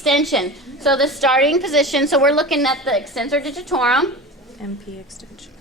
extension. So the starting position, so we're looking at the extensor digitorum. MP extension.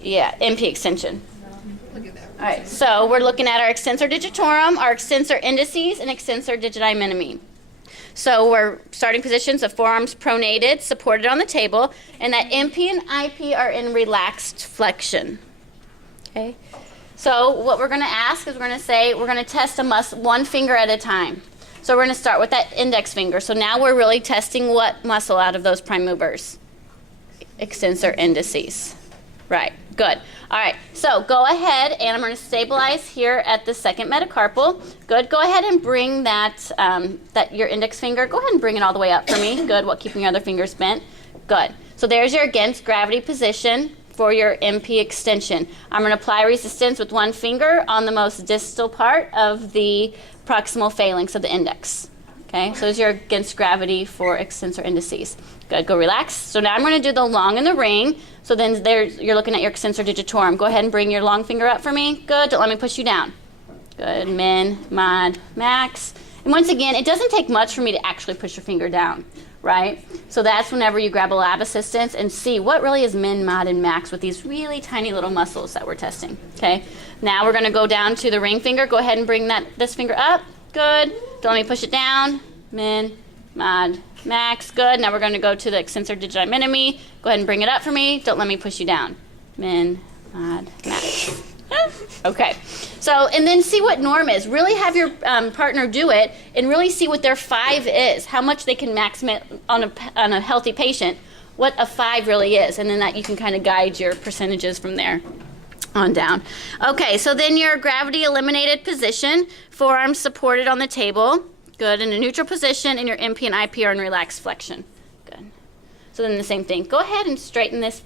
Yeah, MP extension. All right, so we're looking at our extensor digitorum, our extensor indices, and extensor digiti minimi. So we're starting positions of forearms pronated, supported on the table, and that MP and IP are in relaxed flexion. Okay. So what we're going to ask is we're going to say we're going to test a muscle one finger at a time. So we're going to start with that index finger. So now we're really testing what muscle out of those prime movers? Extensor indices. Right. Good. All right. So go ahead, and I'm going to stabilize here at the second metacarpal. Good. Go ahead and bring that your index finger. Go ahead and bring it all the way up for me. Good. While keeping your other fingers bent. Good. So there's your against gravity position for your MP extension. I'm going to apply resistance with one finger on the most distal part of the proximal phalanx of the index. Okay, so there's your against gravity for extensor indices. Good, go relax. So now I'm going to do the long and the ring. So then you're looking at your extensor digitorum. Go ahead and bring your long finger up for me. Good, don't let me push you down. Good, min, mod, max. And once again, it doesn't take much for me to actually push your finger down, right? So that's whenever you grab a lab assistance and see what really is min, mod, and max with these really tiny little muscles that we're testing, okay? Now we're going to go down to the ring finger. Go ahead and bring this finger up. Good. Don't let me push it down. Min, mod, max. Good. Now we're going to go to the extensor digiti minimi. Go ahead and bring it up for me. Don't let me push you down. Min, mod, max. Okay. So, and then see what norm is. Really have your partner do it and really see what their 5 is, how much they can maximize on a healthy patient, what a 5 really is, and then that you can kind of guide your percentages from there on down. Okay, so then your gravity eliminated position, forearms supported on the table. Good, in a neutral position, and your MP and IP are in relaxed flexion. Good. So then the same thing. Go ahead and straighten this,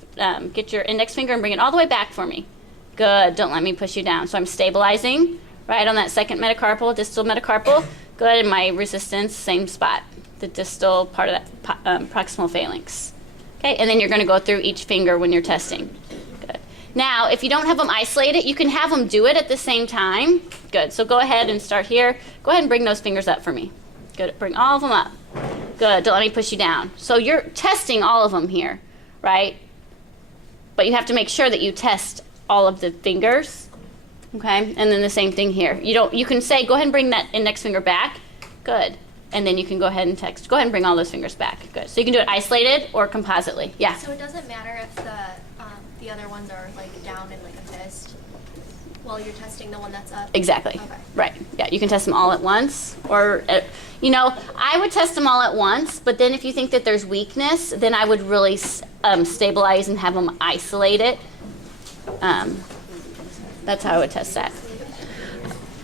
get your index finger and bring it all the way back for me. Good, don't let me push you down. So I'm stabilizing right on that second metacarpal, distal metacarpal. Good, and my resistance, same spot, the distal part of that proximal phalanx. Okay, and then you're going to go through each finger when you're testing. Good. Now, if you don't have them isolated, you can have them do it at the same time. Good, so go ahead and start here. Go ahead and bring those fingers up for me. Good, bring all of them up. Good, don't let me push you down. So you're testing all of them here, right? But you have to make sure that you test all of the fingers, okay? And then the same thing here. You can say, go ahead and bring that index finger back. Good. And then you can go ahead and text. Go ahead and bring all those fingers back. Good. So you can do it isolated or compositely. Yeah. So it doesn't matter if the other ones are like down in like a fist while you're testing the one that's up? Exactly. Okay. Right. Yeah, you can test them all at once, or I would test them all at once, but then if you think that there's weakness, then I would really stabilize and have them isolate it. That's how I would test that.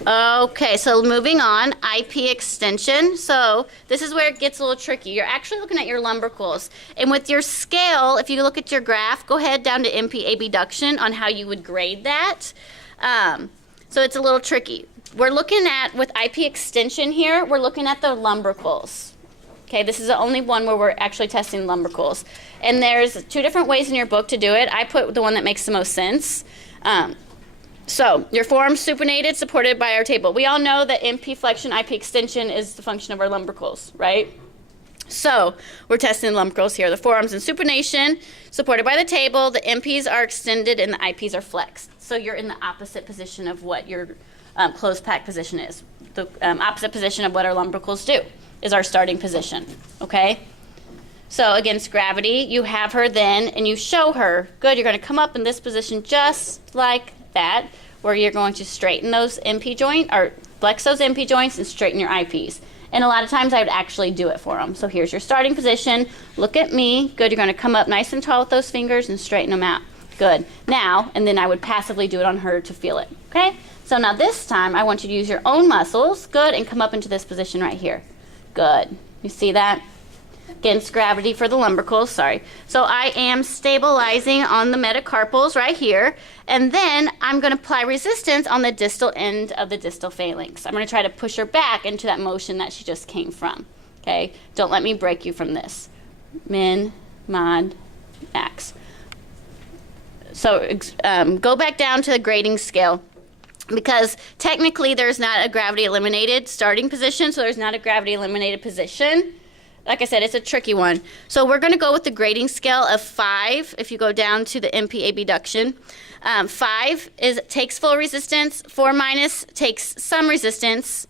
Okay, so moving on, IP extension. So this is where it gets a little tricky. You're actually looking at your lumbricals. And with your scale, if you look at your graph, go ahead down to MP abduction on how you would grade that. So it's a little tricky. We're looking at, with IP extension here, we're looking at the lumbricals. Okay, this is the only one where we're actually testing lumbricals. And there's 2 different ways in your book to do it. I put the one that makes the most sense. So your forearms supinated, supported by our table. We all know that MP flexion, IP extension is the function of our lumbricals, right? So we're testing the lumbricals here. The forearms in supination, supported by the table. The MPs are extended and the IPs are flexed. So you're in the opposite position of what your closed pack position is. The opposite position of what our lumbricals do is our starting position, okay? So against gravity, you have her then, and you show her. Good, you're going to come up in this position just like that, where you're going to straighten those MP joints, or flex those MP joints and straighten your IPs. And a lot of times I would actually do it for them. So here's your starting position. Look at me. Good, you're going to come up nice and tall with those fingers and straighten them out. Good. Now, and then I would passively do it on her to feel it, okay? So now this time, I want you to use your own muscles. Good, and come up into this position right here. Good. You see that? Against gravity for the lumbricals, sorry. So I am stabilizing on the metacarpals right here, and then I'm going to apply resistance on the distal end of the distal phalanx. I'm going to try to push her back into that motion that she just came from, okay? Don't let me break you from this. Min, mod, max. So go back down to the grading scale, because technically there's not a gravity eliminated starting position, so there's not a gravity eliminated position. like I said, it's a tricky one. So we're going to go with the grading scale of 5. If you go down to the MP abduction, 5 takes full resistance, 4 minus takes some resistance,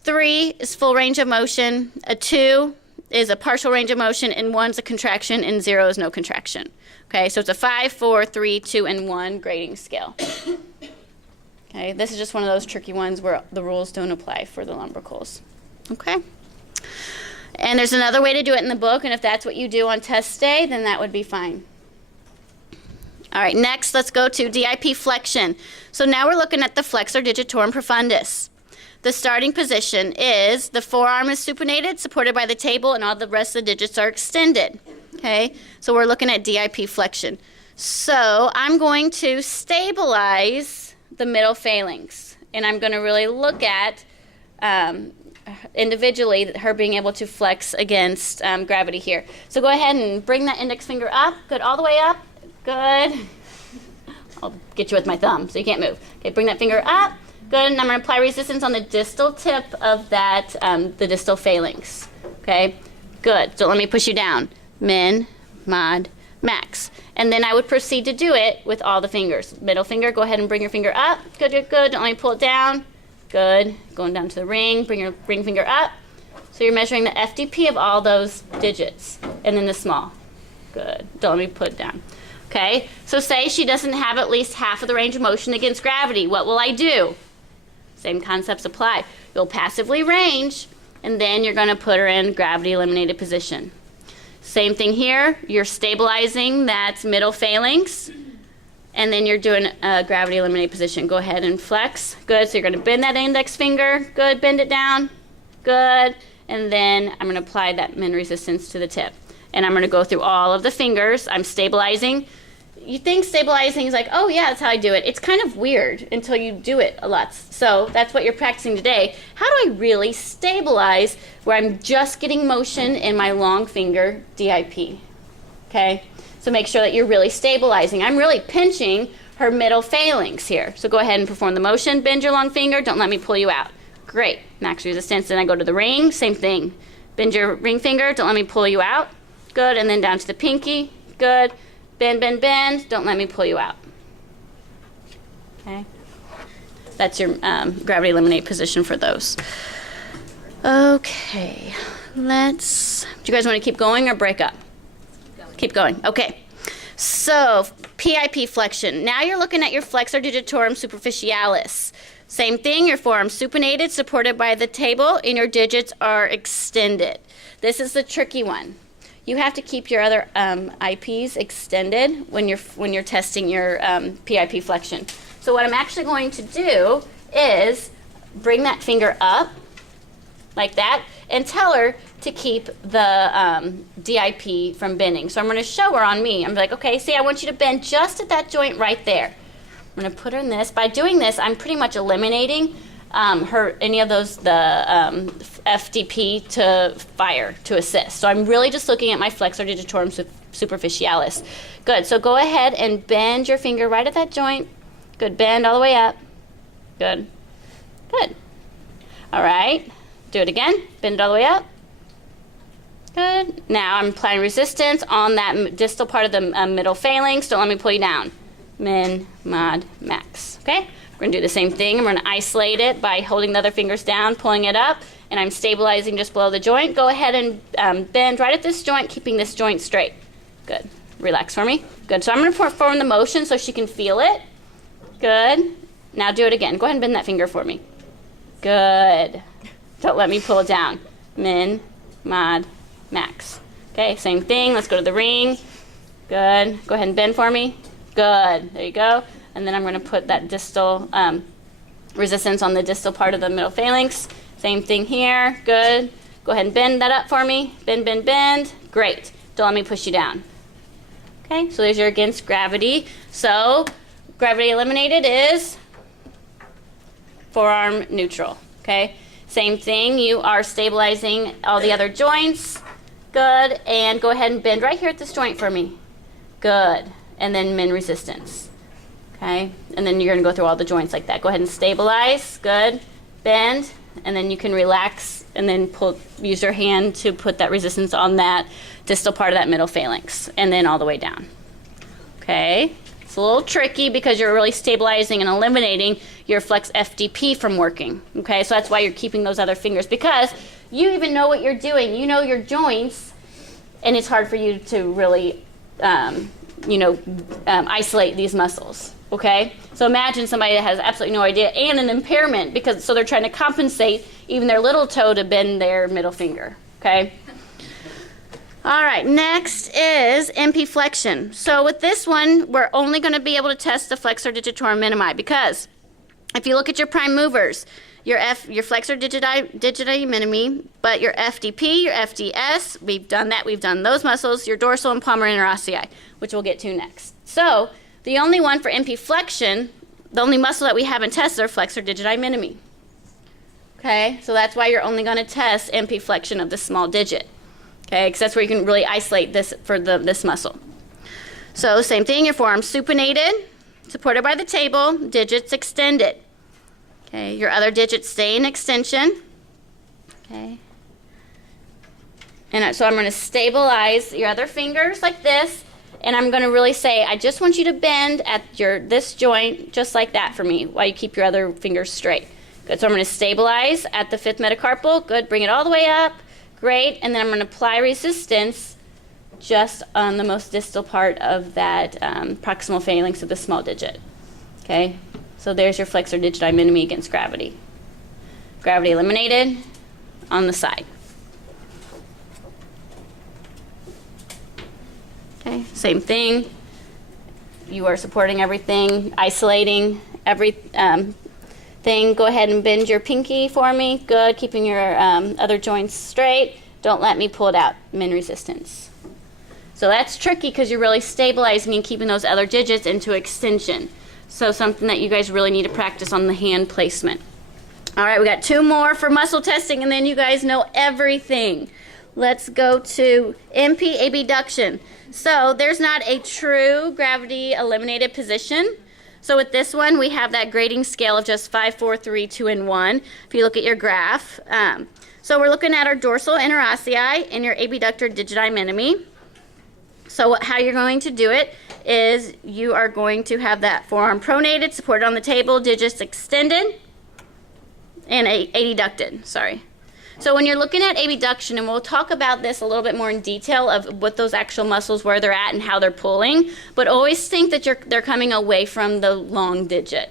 3 is full range of motion, a 2 is a partial range of motion, and 1 is a contraction, and 0 is no contraction. Okay, so it's a 5, 4, 3, 2, and 1 grading scale. Okay, this is just one of those tricky ones where the rules don't apply for the lumbricals. Okay. And there's another way to do it in the book, and if that's what you do on test day, then that would be fine. All right, next let's go to DIP flexion. So now we're looking at the flexor digitorum profundus. The starting position is the forearm is supinated, supported by the table, and all the rest of the digits are extended. Okay, so we're looking at DIP flexion. So I'm going to stabilize the middle phalanx, and I'm going to really look at individually her being able to flex against gravity here. So go ahead and bring that index finger up. Good, all the way up. Good. I'll get you with my thumb so you can't move. Okay, bring that finger up. Good, and I'm going to apply resistance on the distal tip of that, the distal phalanx. Okay, good. So let me push you down. Min, mod, max. And then I would proceed to do it with all the fingers. Middle finger, go ahead and bring your finger up. Good, good, good. Don't let me pull it down. Good. Going down to the ring, bring your ring finger up. So you're measuring the FDP of all those digits. And then the small. Good. Don't let me put it down. Okay, so say she doesn't have at least half of the range of motion against gravity. What will I do? Same concepts apply. You'll passively range, and then you're going to put her in gravity eliminated position. Same thing here. You're stabilizing that middle phalanx, and then you're doing a gravity eliminated position. Go ahead and flex. Good. So you're going to bend that index finger. Good. Bend it down. Good. And then I'm going to apply that min resistance to the tip. And I'm going to go through all of the fingers. I'm stabilizing. You think stabilizing is like, oh yeah, that's how I do it. It's kind of weird until you do it a lot. So that's what you're practicing today. How do I really stabilize where I'm just getting motion in my long finger DIP? Okay, so make sure that you're really stabilizing. I'm really pinching her middle phalanx here. So go ahead and perform the motion. Bend your long finger. Don't let me pull you out. Great, max resistance. Then I go to the ring. Same thing. Bend your ring finger. Don't let me pull you out. Good, and then down to the pinky. Good. Bend, bend, bend. Don't let me pull you out. Okay. That's your gravity eliminate position for those. Okay. Do you guys want to keep going or break up? Keep going. Okay. So, PIP flexion. Now you're looking at your flexor digitorum superficialis. Same thing, your forearm supinated, supported by the table, and your digits are extended. This is the tricky one. You have to keep your other IPs extended when you're testing your PIP flexion. So what I'm actually going to do is bring that finger up like that and tell her to keep the DIP from bending. So I'm going to show her on me. I'm like, okay, see, I want you to bend just at that joint right there. I'm going to put her in this. By doing this, I'm pretty much eliminating any of those, the FDP to fire, to assist. So I'm really just looking at my flexor digitorum superficialis. Good, so go ahead and bend your finger right at that joint. Good, bend all the way up. Good, good. All right, do it again. Bend it all the way up. Good. Now I'm applying resistance on that distal part of the middle phalanx. Don't let me pull you down. Min, mod, max. Okay? We're going to do the same thing. I'm going to isolate it by holding the other fingers down, pulling it up, and I'm stabilizing just below the joint. Go ahead and bend right at this joint, keeping this joint straight. Good. Relax for me. Good. So I'm going to perform the motion so she can feel it. Good. Now do it again. Go ahead and bend that finger for me. Good. Don't let me pull it down. Min, mod, max. Okay, same thing. Let's go to the ring. Good. Go ahead and bend for me. Good. There you go. And then I'm going to put that distal resistance on the distal part of the middle phalanx. Same thing here. Good. Go ahead and bend that up for me. Bend, bend, bend. Great. Don't let me push you down. Okay, so there's your against gravity. So gravity eliminated is forearm neutral. Okay, same thing. You are stabilizing all the other joints. Good. And go ahead and bend right here at this joint for me. Good. And then min resistance. Okay, and then you're going to go through all the joints like that. Go ahead and stabilize. Good. Bend. and then you can relax and then use your hand to put that resistance on that distal part of that middle phalanx, and then all the way down. Okay, it's a little tricky because you're really stabilizing and eliminating your flex FDP from working. Okay, so that's why you're keeping those other fingers, because you even know what you're doing. You know your joints, and it's hard for you to really, isolate these muscles. Okay, so imagine somebody that has absolutely no idea and an impairment, so they're trying to compensate even their little toe to bend their middle finger. Okay. All right, next is MP flexion. So with this one, we're only going to be able to test the flexor digitorum minimi, because if you look at your prime movers, your flexor digiti minimi, but your FDP, your FDS, we've done that. We've done those muscles, your dorsal and palmar interossei, which we'll get to next. So the only one for MP flexion, the only muscle that we haven't tested are flexor digiti minimi. Okay, so that's why you're only going to test MP flexion of the small digit. Okay, because that's where you can really isolate this for this muscle. So same thing, your forearm supinated, supported by the table, digits extended. Okay, your other digits stay in extension. Okay. And so I'm going to stabilize your other fingers like this, and I'm going to really say, I just want you to bend at this joint just like that for me while you keep your other fingers straight. Good, so I'm going to stabilize at the fifth metacarpal. Good, bring it all the way up. Great, and then I'm going to apply resistance just on the most distal part of that proximal phalanx of the small digit. Okay, so there's your flexor digiti minimi against gravity. Gravity eliminated on the side. Okay, same thing. You are supporting everything, isolating everything. Go ahead and bend your pinky for me. Good, keeping your other joints straight. Don't let me pull it out. Min resistance. So that's tricky because you're really stabilizing and keeping those other digits into extension. So something that you guys really need to practice on the hand placement. All right, we got two more for muscle testing, and then you guys know everything. Let's go to MP abduction. So there's not a true gravity eliminated position. So with this one, we have that grading scale of just 5, 4, 3, 2, and 1. If you look at your graph. So we're looking at our dorsal interossei and your abductor digiti minimi. So how you're going to do it is you are going to have that forearm pronated, supported on the table, digits extended, and adducted, sorry. So when you're looking at abduction, and we'll talk about this a little bit more in detail of what those actual muscles, where they're at and how they're pulling, but always think that they're coming away from the long digit.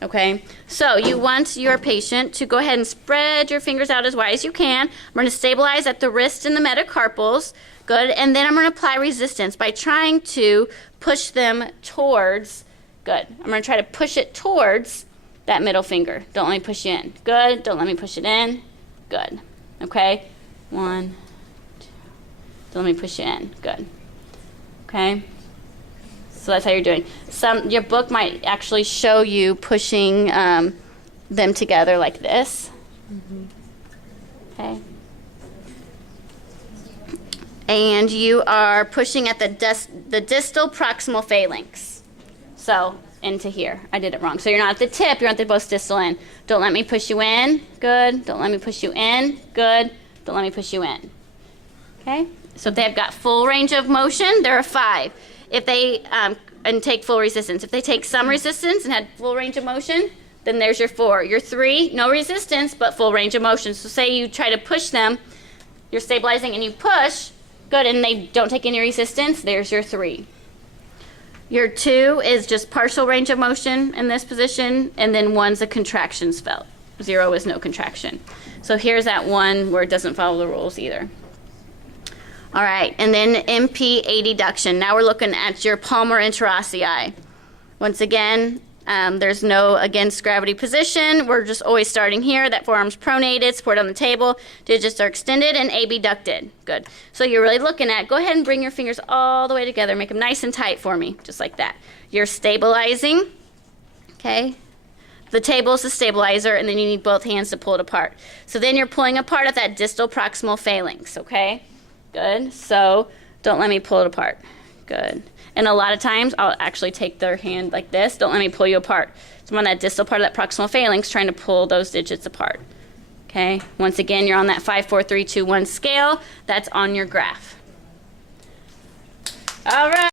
Okay, so you want your patient to go ahead and spread your fingers out as wide as you can. I'm going to stabilize at the wrist and the metacarpals. Good, and then I'm going to apply resistance by trying to push them towards, good. I'm going to try to push it towards that middle finger. Don't let me push you in. Good, don't let me push it in. Good. Okay? 1, 2. Don't let me push you in. Good. Okay? So that's how you're doing. Your book might actually show you pushing them together like this. Okay? And you are pushing at the distal proximal phalanx. So into here. I did it wrong. So you're not at the tip, you're at the most distal end. Don't let me push you in. Good. Don't let me push you in. Good. Don't let me push you in. Okay? So if they've got full range of motion, they're a 5. If they, and take full resistance. If they take some resistance and had full range of motion, then there's your 4. Your 3, no resistance, but full range of motion. So say you try to push them, you're stabilizing and you push, good, and they don't take any resistance, there's your 3. Your 2 is just partial range of motion in this position, and then 1's a contractions felt. 0 is no contraction. So here's that 1 where it doesn't follow the rules either. All right, and then MP adduction. Now we're looking at your palmar interossei. Once again, there's no against gravity position. We're just always starting here. That forearm's pronated, support on the table, digits are extended and abducted. Good. So you're really looking at, go ahead and bring your fingers all the way together. Make them nice and tight for me, just like that. You're stabilizing, okay? The table is the stabilizer, and then you need both hands to pull it apart. So then you're pulling apart at that distal proximal phalanx, okay? Good. So don't let me pull it apart. Good. And a lot of times I'll actually take their hand like this. Don't let me pull you apart. So I'm on that distal part of that proximal phalanx trying to pull those digits apart. Okay, once again, you're on that 5, 4, 3, 2, 1 scale. That's on your graph. All right.